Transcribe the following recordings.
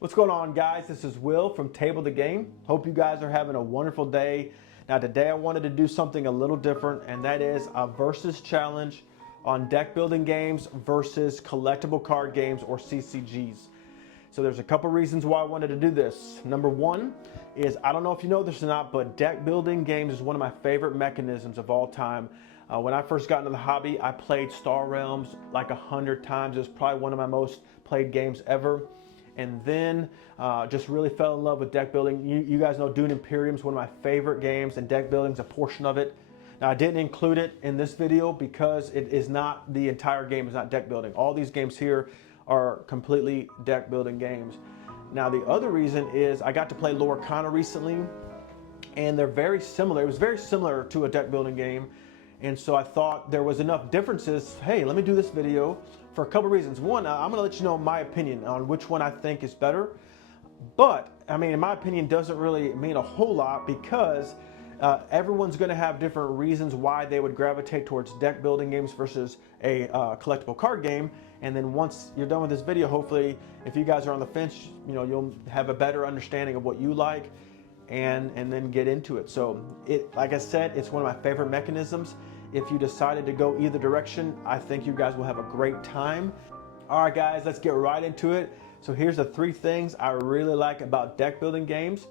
What's going on, guys? This is Will from Table the Game. Hope you guys are having a wonderful day. Now today I wanted to do something a little different, and that is a versus challenge on deck building games versus collectible card games, or CCGs. So there's a couple reasons why I wanted to do this. Number one is, I don't know if you know this or not, but deck building games is one of my favorite mechanisms of all time. When I first got into the hobby, I played Star Realms like 100 times. It was probably one of my most played games ever. And then just really fell in love with deck building. You guys know Dune Imperium is one of my favorite games, and deck building is a portion of it. Now I didn't include it in this video because it is not the entire game, it's not deck building. All these games here are completely deck building games. Now the other reason is I got to play Lorcana recently, and they're very similar. It was very similar to a deck building game. And so I thought there was enough differences. Hey, let me do this video for a couple reasons. One, I'm gonna let you know my opinion on which one I think is better. But, I mean, in my opinion, doesn't really mean a whole lot because everyone's gonna have different reasons why they would gravitate towards deck building games versus a collectible card game. And then once you're done with this video, hopefully, if you guys are on the fence, you'll have a better understanding of what you like and then get into it. So like I said, it's one of my favorite mechanisms. If you decided to go either direction, I think you guys will have a great time. All right, guys, let's get right into it. So here's the 3 things I really like about deck building games.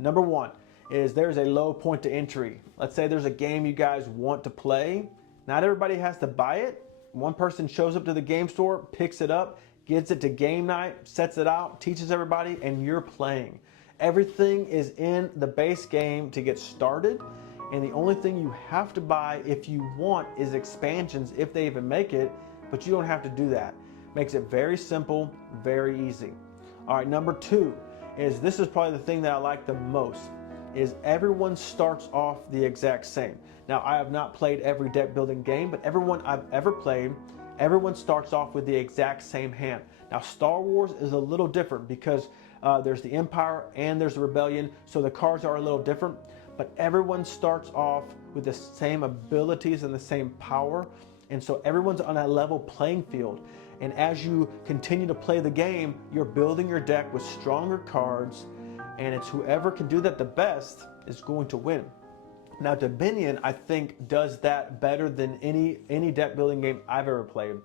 Number 1 is there's a low point to entry. Let's say there's a game you guys want to play. Not everybody has to buy it. One person shows up to the game store, picks it up, gets it to game night, sets it out, teaches everybody, and you're playing. Everything is in the base game to get started, and the only thing you have to buy if you want is expansions, if they even make it, but you don't have to do that. Makes it very simple, very easy. All right, number 2 is, this is probably the thing that I like the most, is everyone starts off the exact same. Now, I have not played every deck building game, but everyone I've ever played, everyone starts off with the exact same hand. Now, Star Wars is a little different because there's the Empire and there's the Rebellion, so the cards are a little different, but everyone starts off with the same abilities and the same power, and so everyone's on a level playing field. And as you continue to play the game, you're building your deck with stronger cards, and it's whoever can do that the best is going to win. Now, Dominion, I think, does that better than any deck building game I've ever played.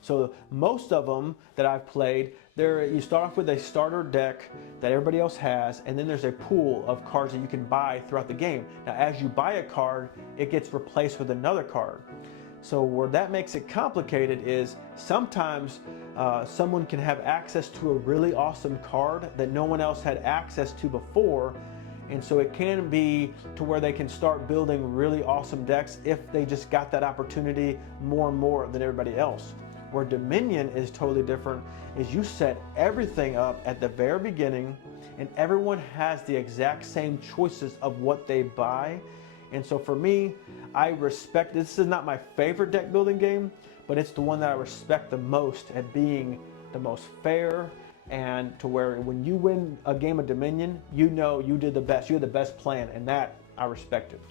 So most of them that I've played, you start off with a starter deck that everybody else has, and then there's a pool of cards that you can buy throughout the game. Now, as you buy a card, it gets replaced with another card. So where that makes it complicated is sometimes someone can have access to a really awesome card that no one else had access to before, and so it can be to where they can start building really awesome decks if they just got that opportunity more and more than everybody else. Where Dominion is totally different is you set everything up at the very beginning, and everyone has the exact same choices of what they buy. And so for me, I respect, this is not my favorite deck building game, but it's the one that I respect the most at being the most fair, and to where when you win a game of Dominion, you know you did the best, you had the best plan, and that I respect it.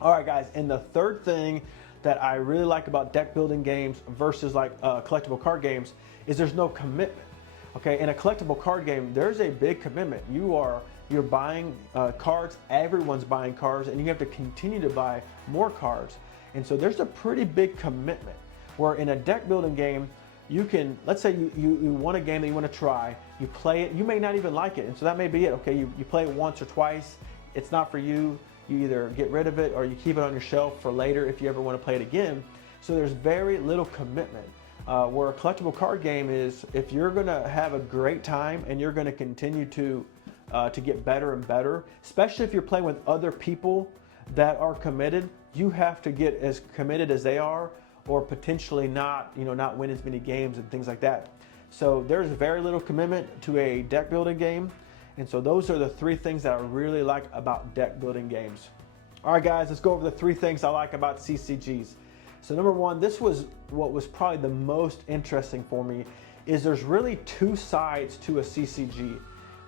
All right, guys, and the third thing that I really like about deck building games versus like collectible card games is there's no commitment. Okay, in a collectible card game, there's a big commitment. You're buying cards, everyone's buying cards, and you have to continue to buy more cards. And so there's a pretty big commitment. Where in a deck building game, you can, let's say you want a game that you want to try, you play it, you may not even like it, and so that may be it. Okay, you play it once or twice, it's not for you, you either get rid of it or you keep it on your shelf for later if you ever want to play it again. So there's very little commitment. Where a collectible card game is, if you're going to have a great time and you're going to continue to get better and better, especially if you're playing with other people that are committed, you have to get as committed as they are, or potentially not win as many games and things like that. So there's very little commitment to a deck building game. And so those are the 3 things that I really like about deck building games. All right, guys, let's go over the 3 things I like about CCGs. So number 1, this was what was probably the most interesting for me, is there's really 2 sides to a CCG.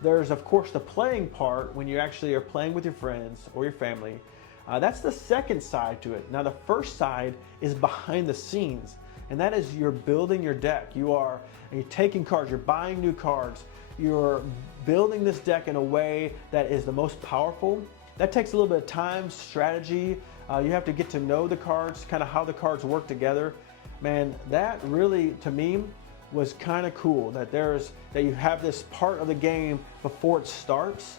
There's, of course, the playing part when you actually are playing with your friends or your family. That's the second side to it. Now, the first side is behind the scenes, and that is you're building your deck. You're taking cards, you're buying new cards, you're building this deck in a way that is the most powerful. That takes a little bit of time, strategy. You have to get to know the cards, kind of how the cards work together. Man, that really, to me, was kind of cool that you have this part of the game before it starts,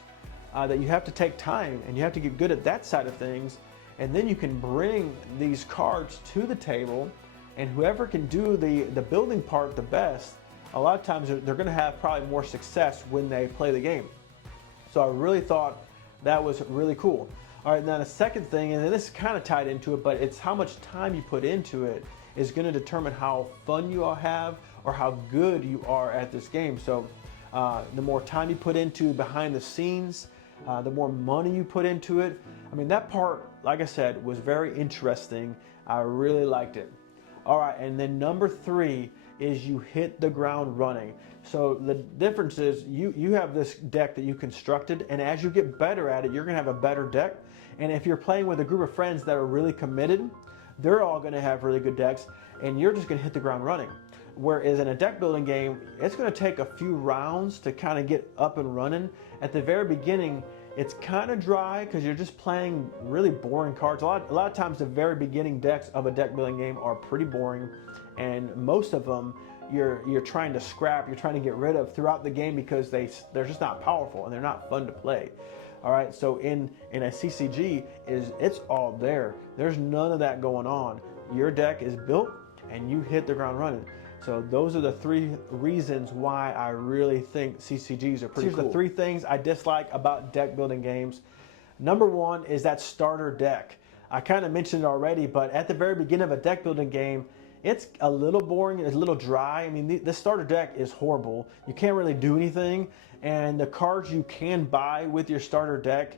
that you have to take time and you have to get good at that side of things, and then you can bring these cards to the table, and whoever can do the building part the best, a lot of times they're going to have probably more success when they play the game. So I really thought that was really cool. All right, now the second thing, and this is kind of tied into it, but it's how much time you put into it is going to determine how fun you all have or how good you are at this game. So the more time you put into behind the scenes, the more money you put into it. I mean, that part, like I said, was very interesting. I really liked it. All right, and then number 3 is you hit the ground running. So the difference is you have this deck that you constructed, and as you get better at it, you're gonna have a better deck. And if you're playing with a group of friends that are really committed, they're all gonna have really good decks, and you're just gonna hit the ground running. Whereas in a deck building game, it's gonna take a few rounds to kind of get up and running. At the very beginning, it's kind of dry because you're just playing really boring cards. A lot of times the very beginning decks of a deck building game are pretty boring, and most of them you're trying to scrap, you're trying to get rid of throughout the game because they're just not powerful and they're not fun to play. All right, so in a CCG, it's all there. There's none of that going on. Your deck is built and you hit the ground running. So those are the 3 reasons why I really think CCGs are pretty cool. Here's the 3 things I dislike about deck building games. Number 1 is that starter deck. I kind of mentioned it already, but at the very beginning of a deck building game, it's a little boring, it's a little dry. I mean, the starter deck is horrible. You can't really do anything, and the cards you can buy with your starter deck,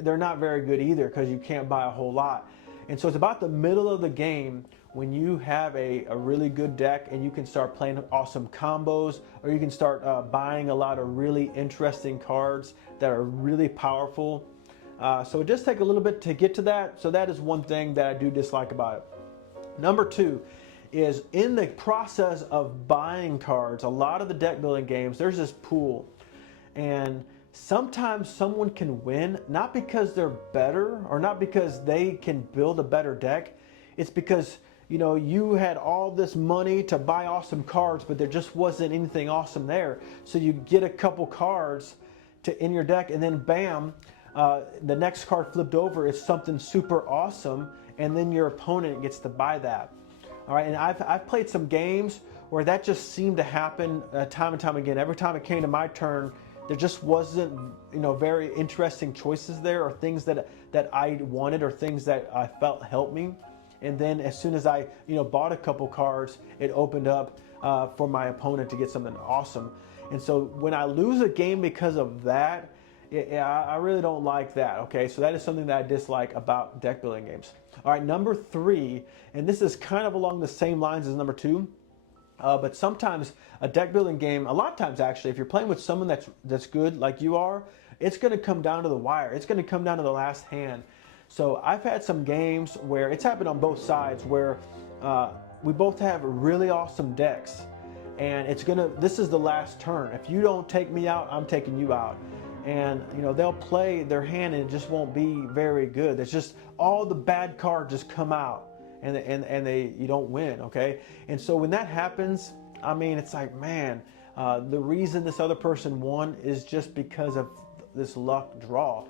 they're not very good either because you can't buy a whole lot. And so it's about the middle of the game when you have a really good deck and you can start playing awesome combos, or you can start buying a lot of really interesting cards that are really powerful. So it just takes a little bit to get to that. So that is one thing that I do dislike about it. Number 2 is in the process of buying cards, a lot of the deck building games, there's this pool, and sometimes someone can win, not because they're better or not because they can build a better deck. It's because, you know, you had all this money to buy awesome cards, but there just wasn't anything awesome there. So you get a couple cards in your deck, and then bam, the next card flipped over is something super awesome, and then your opponent gets to buy that. All right, and I've played some games where that just seemed to happen time and time again. Every time it came to my turn, there just wasn't, you know, very interesting choices there, or things that I wanted, or things that I felt helped me. And then as soon as I, you know, bought a couple cards, it opened up for my opponent to get something awesome. And so when I lose a game because of that, I really don't like that, okay? So that is something that I dislike about deck building games. All right, number 3, and this is kind of along the same lines as number 2, but sometimes a deck building game, a lot of times actually, if you're playing with someone that's good like you are, it's gonna come down to the wire. It's gonna come down to the last hand. So I've had some games where it's happened on both sides, where we both have really awesome decks, and this is the last turn. If you don't take me out, I'm taking you out. And you know, they'll play their hand and it just won't be very good. It's just all the bad cards just come out, and you don't win, okay? And so when that happens, I mean, it's like, man, the reason this other person won is just because of this luck draw.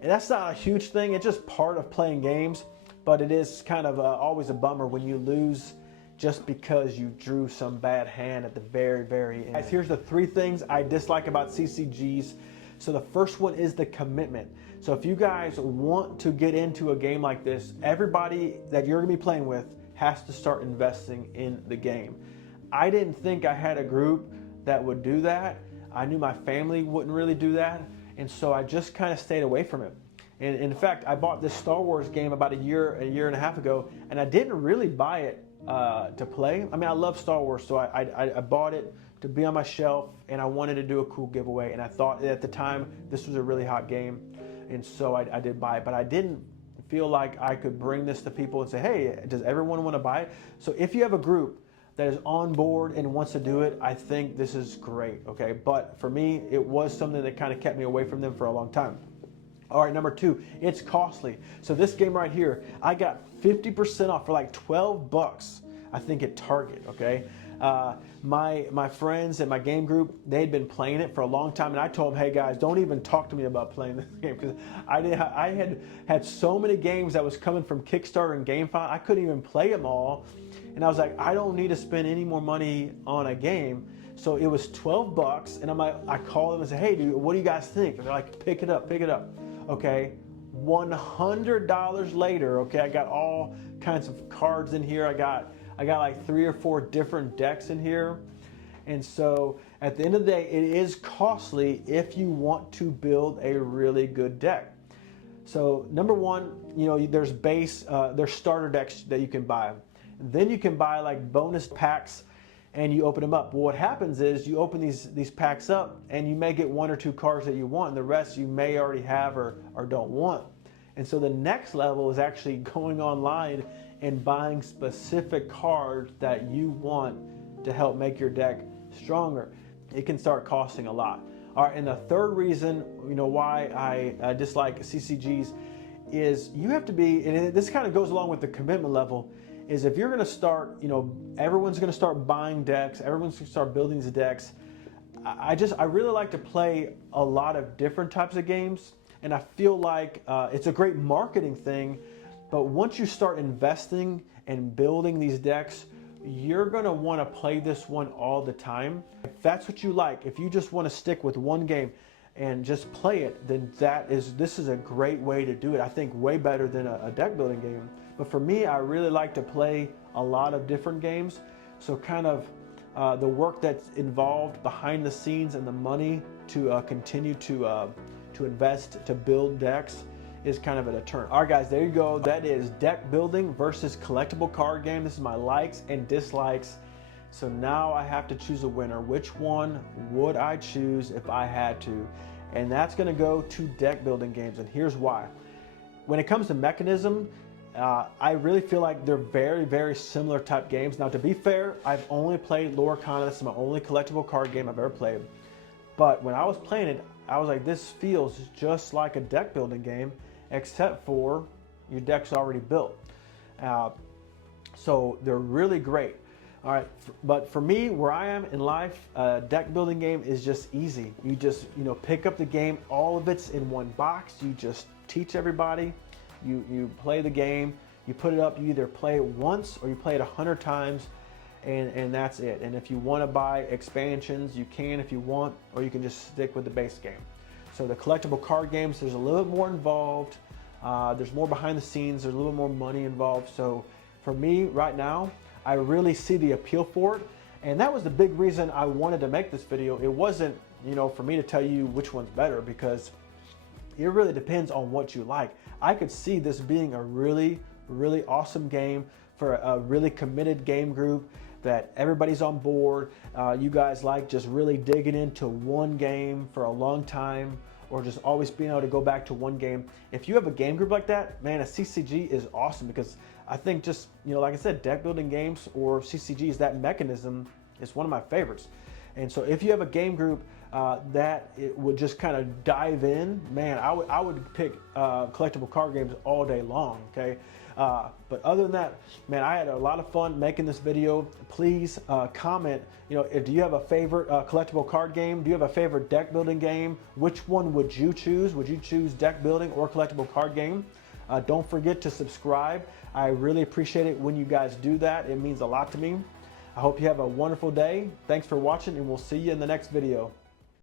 And that's not a huge thing. It's just part of playing games, but it is kind of always a bummer when you lose just because you drew some bad hand at the very, very end. Guys, here's the 3 things I dislike about CCGs. So the first one is the commitment. So if you guys want to get into a game like this, everybody that you're gonna be playing with has to start investing in the game. I didn't think I had a group that would do that. I knew my family wouldn't really do that. And so I just kind of stayed away from it. And in fact, I bought this Star Wars game about a year and a half ago, and I didn't really buy it to play. I mean, I love Star Wars, so I bought it to be on my shelf, and I wanted to do a cool giveaway, and I thought at the time this was a really hot game, and so I did buy it. But I didn't feel like I could bring this to people and say, hey, does everyone want to buy it? So if you have a group that is on board and wants to do it, I think this is great, okay? But for me, it was something that kind of kept me away from them for a long time. All right, number 2, it's costly. So this game right here, I got 50% off for like 12 bucks, I think at Target, okay? My friends in my game group, they had been playing it for a long time, and I told them, hey guys, don't even talk to me about playing this game, because I had so many games that was coming from Kickstarter and GameFi, I couldn't even play them all, and I was like, I don't need to spend any more money on a game. So it was 12 bucks, and I called them and said, hey dude, what do you guys think? And they're like, pick it up, okay? $100 later, okay, I got all kinds of cards in here. I got like 3 or 4 different decks in here. And so at the end of the day, it is costly if you want to build a really good deck. So number 1, you know, there's starter decks that you can buy. Then you can buy like bonus packs and you open them up. Well, what happens is you open these packs up and you may get 1 or 2 cards that you want, and the rest you may already have or don't want. And so the next level is actually going online and buying specific cards that you want to help make your deck stronger. It can start costing a lot. All right, and the third reason, you know, why I dislike CCGs is you have to be, and this kind of goes along with the commitment level, is if you're going to start, you know, everyone's going to start buying decks, everyone's going to start building these decks. I really like to play a lot of different types of games, and I feel like it's a great marketing thing, but once you start investing and building these decks, you're going to want to play this one all the time. If that's what you like, if you just want to stick with one game and just play it, then this is a great way to do it. I think way better than a deck building game. But for me, I really like to play a lot of different games. So kind of the work that's involved behind the scenes and the money to continue to invest to build decks is kind of at a turn. All right, guys, there you go. That is deck building versus collectible card game. This is my likes and dislikes. So now I have to choose a winner. Which one would I choose if I had to? And that's going to go to deck building games, and here's why. When it comes to mechanism, I really feel like they're very, very similar type games. Now, to be fair, I've only played Lorcana. This is my only collectible card game I've ever played. But when I was playing it, I was like, this feels just like a deck building game, except for your deck's already built. So they're really great. All right, but for me, where I am in life, deck building game is just easy. You just, you know, pick up the game, all of it's in one box. You just teach everybody. You play the game, you put it up, you either play it once or you play it 100 times, and that's it. And if you want to buy expansions, you can if you want, or you can just stick with the base game. So the collectible card games, there's a little bit more involved. There's more behind the scenes, there's a little more money involved. So for me right now, I really see the appeal for it. And that was the big reason I wanted to make this video. It wasn't, you know, for me to tell you which one's better, because it really depends on what you like. I could see this being a really, really awesome game for a really committed game group that everybody's on board. You guys like just really digging into one game for a long time, or just always being able to go back to one game. If you have a game group like that, man, a CCG is awesome, because I think just, you know, like I said, deck building games or CCGs, that mechanism is one of my favorites. And so if you have a game group that it would just kind of dive in, man, I would pick collectible card games all day long, okay? But other than that, man, I had a lot of fun making this video. Please comment, you know, do you have a favorite collectible card game? Do you have a favorite deck building game? Which one would you choose? Would you choose deck building or collectible card game? Don't forget to subscribe. I really appreciate it when you guys do that. It means a lot to me. I hope you have a wonderful day. Thanks for watching, and we'll see you in the next video.